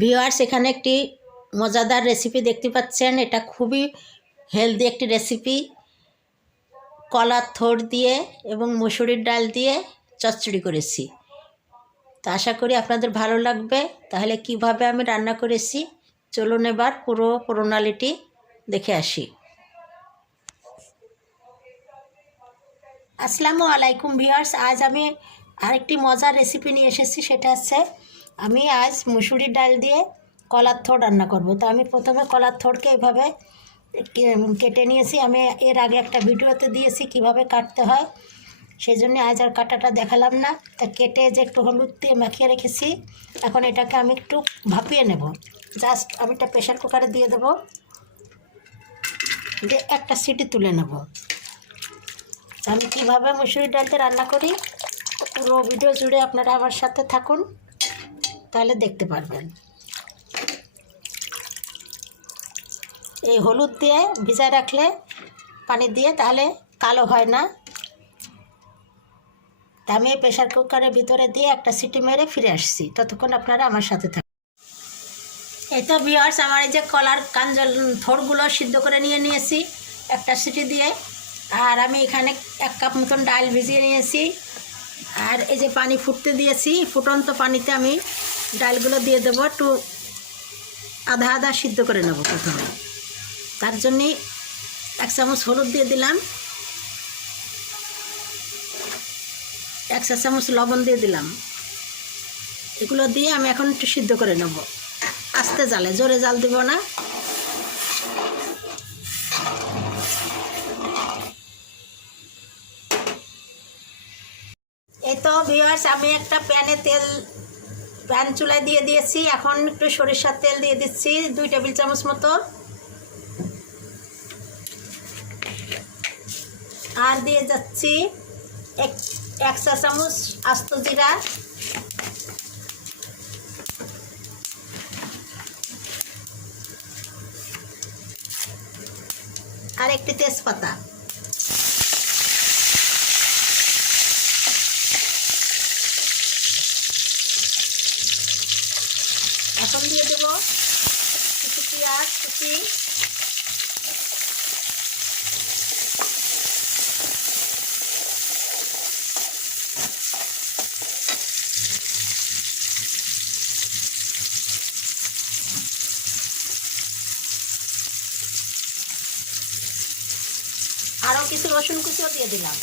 Viewers, এখানে একটি মজাদার রেসিপি দেখতে পাচ্ছেন। এটা খুবই হেলদি একটি রেসিপি। কলার থোড় দিয়ে এবং মসুরির ডাল দিয়ে চচ্চড়ি করেছি। তো আশা করি আপনাদের ভালো লাগবে। তাহলে কিভাবে আমি রান্না করেছি চলুন এবার পুরো প্রণালীটি দেখে আসি। আসসালামু আলাইকুম ভিউয়ার্স, আজ আমি আরেকটি মজার রেসিপি নিয়ে এসেছি। সেটা হচ্ছে আমি আজ মসুরির ডাল দিয়ে কলার থোড় রান্না করব। তো আমি প্রথমে কলার থোড়কে এভাবে কেটে নিয়েছি। আমি এর আগে একটা ভিডিওতে দিয়েছি কিভাবে কাটতে হয়, সেই জন্য আজ আর কাটাটা দেখালাম না। তা কেটে যে একটু হলুদ দিয়ে মাখিয়ে রেখেছি। এখন এটাকে আমি একটু ভাপিয়ে নেব। জাস্ট আমি একটা প্রেশার কুকারে দিয়ে দেবো, দিয়ে একটা সিটি তুলে নেব। আমি কীভাবে মসুরির ডালতে রান্না করি পুরো ভিডিও জুড়ে আপনারা আমার সাথে থাকুন, তাহলে দেখতে পারবেন। এই হলুদ দিয়ে ভিজায় রাখলে পানি দিয়ে তাহলে কালো হয় না। তা আমি এই প্রেশার কুকারের ভিতরে দিয়ে একটা সিটি মেরে ফিরে আসছি, ততক্ষণ আপনারা আমার সাথে থাকুন। এই তো ভিউয়ার্স, আমার এই যে কলার কাঞ্জল থোড়গুলো সিদ্ধ করে নিয়েছি একটা সিটি দিয়ে। আর আমি এখানে 1 কাপ মতন ডাল ভিজিয়ে নিয়েছি। আর এই যে পানি ফুটতে দিয়েছি, ফুটন্ত পানিতে আমি ডালগুলো দিয়ে দেবো। একটু আধা আধা সিদ্ধ করে নেব প্রথমে। তার জন্যে 1 চামচ হলুদ দিয়ে দিলাম, 1 চা চামচ লবণ দিয়ে দিলাম। এগুলো দিয়ে আমি এখন একটু সিদ্ধ করে নেব আস্তে জালে, জোরে জাল দেব না। এই তো ভিউয়ার্স, আমি একটা প্যান চুলায় দিয়ে দিয়েছি। এখন একটু সরিষার তেল দিয়ে দিচ্ছি 2 টেবিল চামচ মতো। আর দিয়ে যাচ্ছি 1 চা চামচ আস্ত জিরা, আর একটি তেজপাতা। এখন দিয়ে দেব কিছু পেঁয়াজ কুচি, আরও কিছু রসুন কুচিও দিয়ে দিলাম।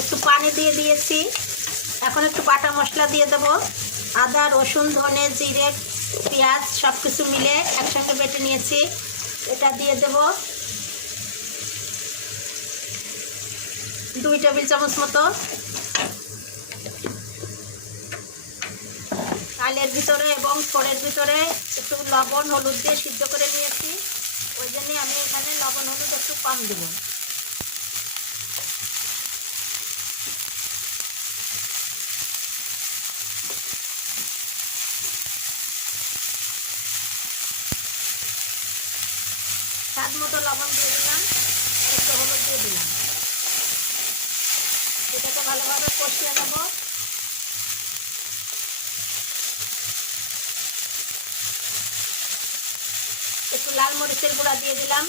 একটু পানি দিয়ে দিয়েছি। এখন একটু বাটা মশলা দিয়ে দেবো। আদা, রসুন, ধনে, জিরে, পেঁয়াজ সব কিছু মিলে একসঙ্গে বেটে নিয়েছি। এটা দিয়ে দেব 2 টেবিল চামচ মতো। ডালের ভিতরে এবং থোড়ের ভিতরে একটু লবণ হলুদ দিয়ে সিদ্ধ করে নিয়েছি, ওই জন্যে আমি এখানে লবণ হলুদ একটু কম দেব। স্বাদ মতো লবণ দিয়ে দিলাম, আর একটু হলুদ দিয়ে দিলাম। এটাকে ভালোভাবে কষিয়ে নেব। একটু লাল মরিচের গুঁড়া দিয়ে দিলাম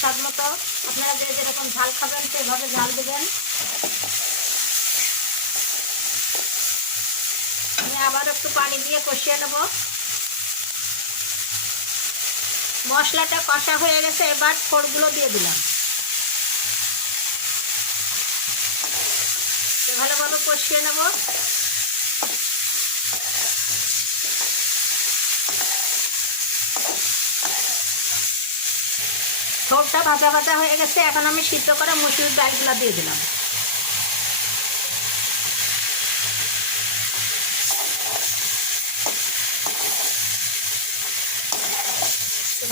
স্বাদ মতো। আপনারা যে যেরকম ঝাল খাবেন সেভাবে ঝাল দেবেন। আমি আবার একটু পানি দিয়ে কষিয়ে নেব। মশলাটা কষা হয়ে গেছে, এবার থোড়গুলো দিয়ে দিলাম। ভালোভাবে কষিয়ে নেব। থোড়টা ভাজা ভাজা হয়ে গেছে, এখন আমি সিদ্ধ করা মসুরির ডালগুলো দিয়ে দিলাম।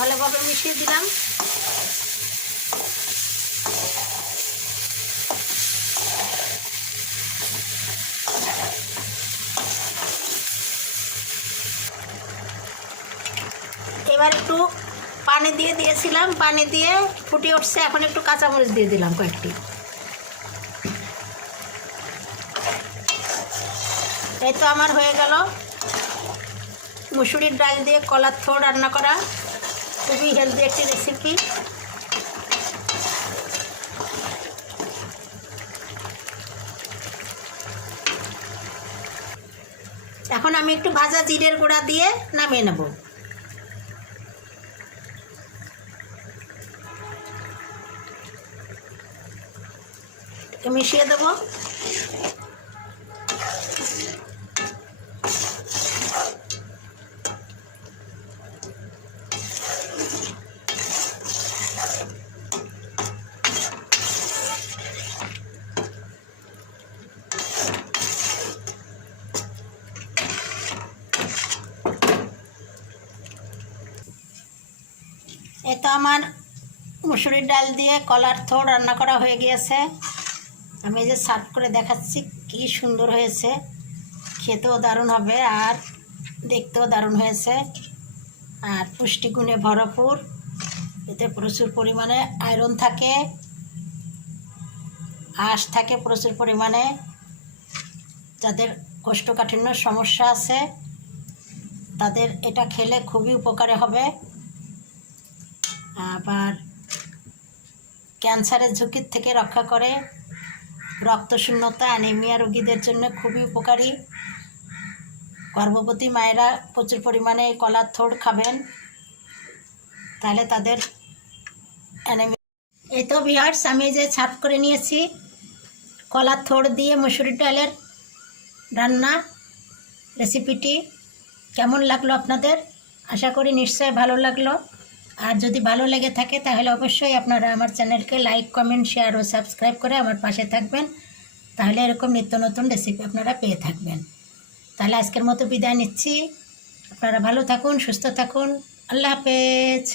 ভালোভাবে মিশিয়ে দিলাম। এবার একটু পানি দিয়ে দিয়েছিলাম, পানি দিয়ে ফুটে উঠছে, এখন একটু কাঁচামরিচ দিয়ে দিলাম কয়েকটি। এই তো আমার হয়ে গেল মুসুরির ডাল দিয়ে কলার থোড় রান্না করা, খুবই হেলদি একটি রেসিপি। এখন আমি একটু ভাজা জিরের গুঁড়া দিয়ে নামিয়ে নেব। মিশিয়ে দেব। এটা আমার মুসুরির ডাল দিয়ে কলার থোড় রান্না করা হয়ে গিয়েছে। আমি এই যে সার্ভ করে দেখাচ্ছি, কি সুন্দর হয়েছে, খেতেও দারুণ হবে আর দেখতেও দারুণ হয়েছে। আর পুষ্টিগুণে ভরপুর, এতে প্রচুর পরিমাণে আয়রন থাকে, আঁশ থাকে প্রচুর পরিমাণে। যাদের কোষ্ঠকাঠিন্য সমস্যা আছে তাদের এটা খেলে খুবই উপকারে হবে। আবার ক্যান্সারের ঝুঁকির থেকে রক্ষা করে, রক্তশূন্যতা অ্যানিমিয়া রোগীদের জন্য খুবই উপকারী। গর্ভবতী মায়েরা প্রচুর পরিমাণে কলার থোড় খাবেন, তাহলে তাদের অ্যানিমিয়া। এই তো ভিউয়ার্স, আমি যে সার্ভ করে নিয়েছি কলার থোড় দিয়ে মুসুরির ডালের রান্না রেসিপিটি। কেমন লাগলো আপনাদের? আশা করি নিশ্চয়ই ভালো লাগলো। আর যদি ভালো লেগে থাকে তাহলে অবশ্যই আপনারা আমার চ্যানেলকে লাইক, কমেন্ট, শেয়ার ও সাবস্ক্রাইব করে আমার পাশে থাকবেন। তাহলে এরকম নিত্য নতুন রেসিপি আপনারা পেয়ে থাকবেন। তাহলে আজকের মতো বিদায় নিচ্ছি। আপনারা ভালো থাকুন, সুস্থ থাকুন। আল্লাহ হাফেজ।